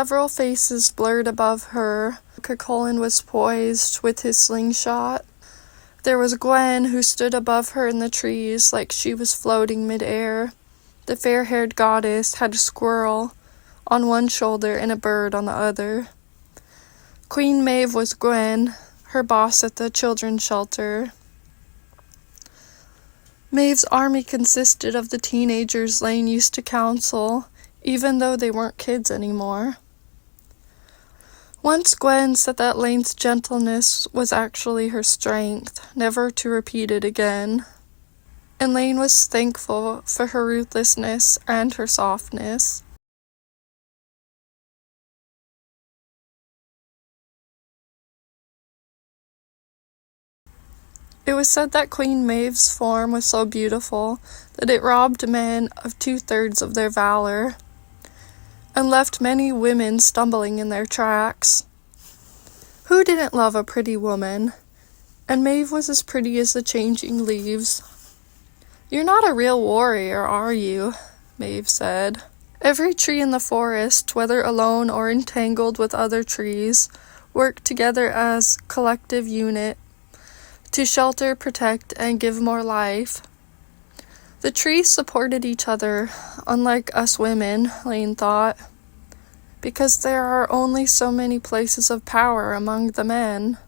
several faces blurred above her. Cuchulain was poised with his slingshot. There was Gwen, who stood above her in the trees like she was floating mid-air. The fair-haired goddess had a squirrel on one shoulder and a bird on the other. Queen Mebd was Gwen, her boss at the children's shelter. Mebd's army consisted of the teenagers Laine used to counsel, even though they weren't kids anymore. Once Gwen said that Laine's gentleness was actually her strength, never to repeat it again. And Laine was thankful for her ruthlessness and her softness. It was said that Queen Mebd's form was so beautiful that it robbed men of 2/3 of their valor, and left many women stumbling in their tracks. Who didn't love a pretty woman? And Mebd was as pretty as the changing leaves. "You're not a real warrior, are you?" Mebd said. Every tree in the forest, whether alone or entangled with other trees, worked together as a collective unit to shelter, protect, and give more life. The trees supported each other, unlike us women, Laine thought, because there are only so many places of power among the men.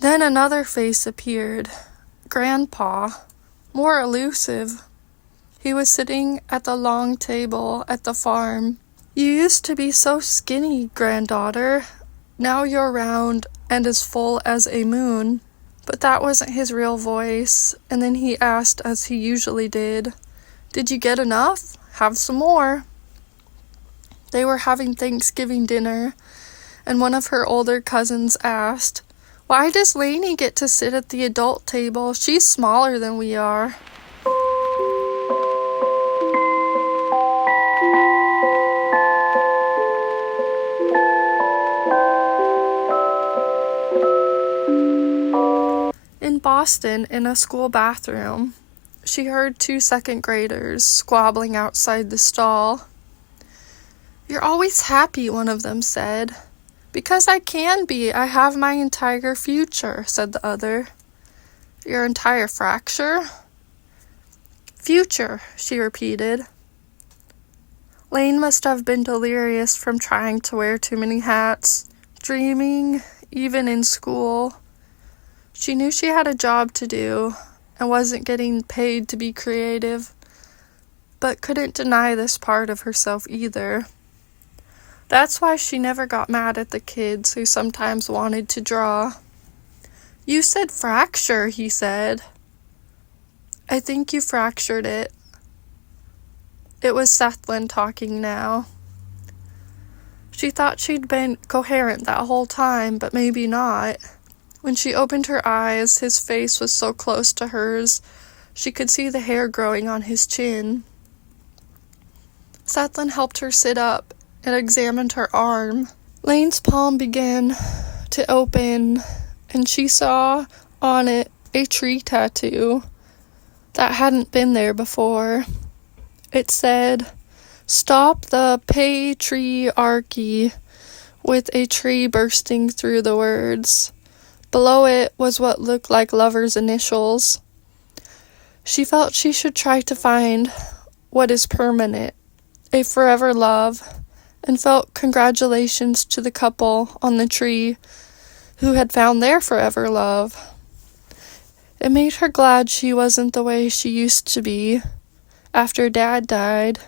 Then another face appeared, Grandpa, more elusive. He was sitting at the long table at the farm. "You used to be so skinny, granddaughter. Now you're round and as full as a moon." But that wasn't his real voice, and then he asked, as he usually did, "Did you get enough? Have some more." They were having Thanksgiving dinner, and one of her older cousins asked, "Why does Laine get to sit at the adult table? She's smaller than we are." In Boston, in a school bathroom, she heard 2 second graders squabbling outside the stall. "You're always happy," one of them said. "Because I can be. I have my entire future," said the other. "Your entire fracture?" "Future," she repeated. Laine must have been delirious from trying to wear too many hats, dreaming, even in school. She knew she had a job to do and wasn't getting paid to be creative, but couldn't deny this part of herself either. That's why she never got mad at the kids who sometimes wanted to draw. "You said fracture," he said. "I think you fractured it." It was Sethlin talking now. She thought she'd been coherent that whole time, but maybe not. When she opened her eyes, his face was so close to hers, she could see the hair growing on his chin. Sethlin helped her sit up and examined her arm. Laine's palm began to open, and she saw on it a tree tattoo that hadn't been there before. It said, "Stop the patriarchy," with a tree bursting through the words. Below it was what looked like lovers' initials. She felt she should try to find what is permanent, a forever love, and felt congratulations to the couple on the tree who had found their forever love. It made her glad she wasn't the way she used to be after Dad died,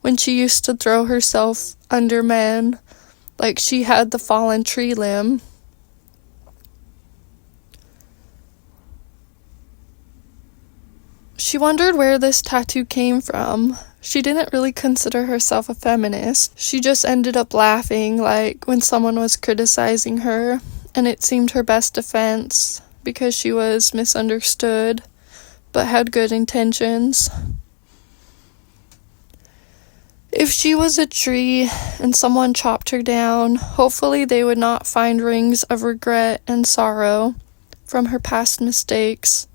when she used to throw herself under men like she had the fallen tree limb. She wondered where this tattoo came from. She didn't really consider herself a feminist. She just ended up laughing, like when someone was criticizing her, and it seemed her best defense because she was misunderstood, but had good intentions. If she was a tree and someone chopped her down, hopefully they would not find rings of regret and sorrow from her past mistakes,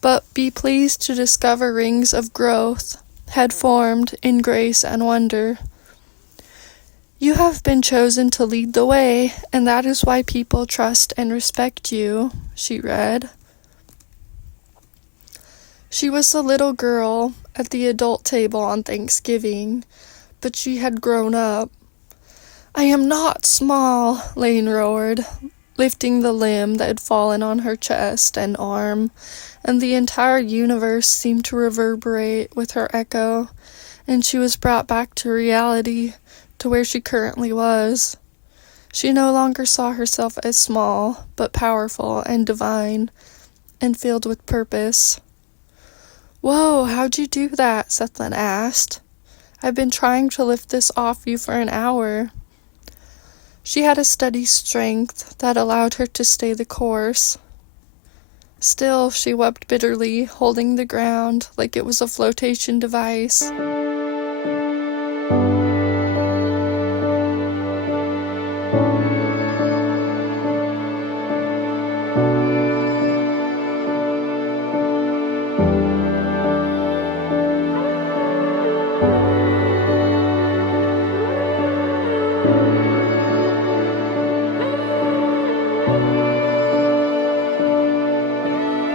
but be pleased to discover rings of growth had formed in grace and wonder. You have been chosen to lead the way, and that is why people trust and respect you, she read. She was a little girl at the adult table on Thanksgiving, but she had grown up. I am not small, Laine roared, lifting the limb that had fallen on her chest and arm, and the entire universe seemed to reverberate with her echo, and she was brought back to reality, to where she currently was. She no longer saw herself as small, but powerful and divine, and filled with purpose. Whoa, how'd you do that? Sethlin asked. I've been trying to lift this off you for an hour. She had a steady strength that allowed her to stay the course. Still, she wept bitterly, holding the ground like it was a flotation device.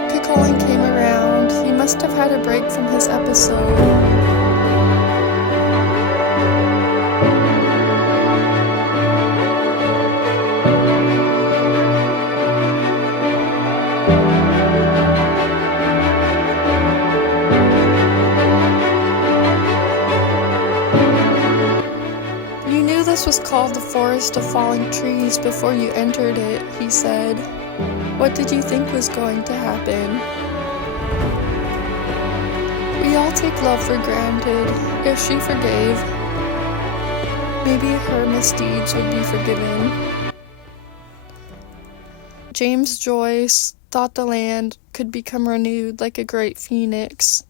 Cuchulain came around. He must have had a break from his episode. You knew this was called the Forest of Falling Trees before you entered it, he said. What did you think was going to happen? We all take love for granted. If she forgave, maybe her misdeeds would be forgiven. James Joyce thought the land could become renewed like a great phoenix.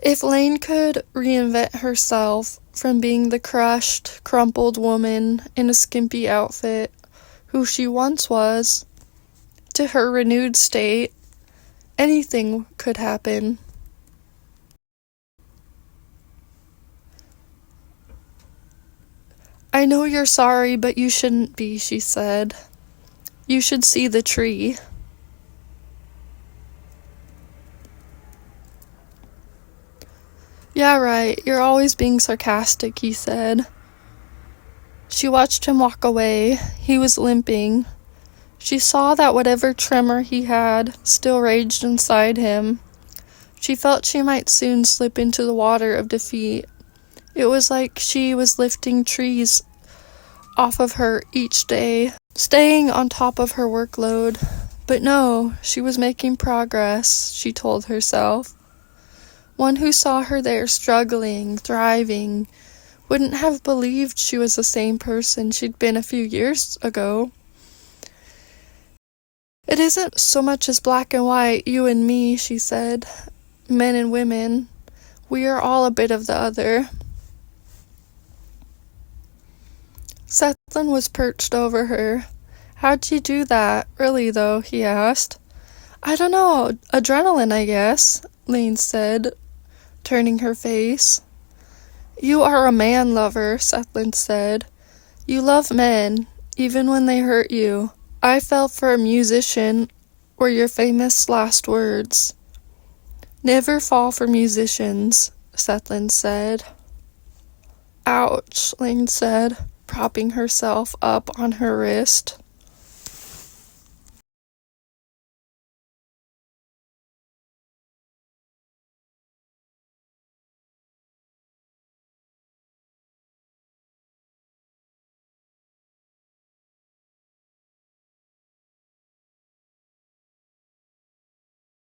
If Laine could reinvent herself from being the crushed, crumpled woman in a skimpy outfit who she once was, to her renewed state, anything could happen. I know you're sorry, but you shouldn't be, she said. You should see the tree. Yeah, right, you're always being sarcastic, he said. She watched him walk away. He was limping. She saw that whatever tremor he had still raged inside him. She felt she might soon slip into the water of defeat. It was like she was lifting trees off of her each day, staying on top of her workload. But no, she was making progress, she told herself. One who saw her there struggling, thriving, wouldn't have believed she was the same person she'd been a few years ago. It isn't so much as black and white, you and me, she said. Men and women. We are all a bit of the other. Sethlin was perched over her. How'd you do that? Really, though, he asked. I don't know. Adrenaline, I guess, Laine said, turning her face. You are a man lover, Sethlin said. You love men, even when they hurt you. I fell for a musician, were your famous last words. Never fall for musicians, Sethlin said. Ouch, Laine said, propping herself up on her wrist.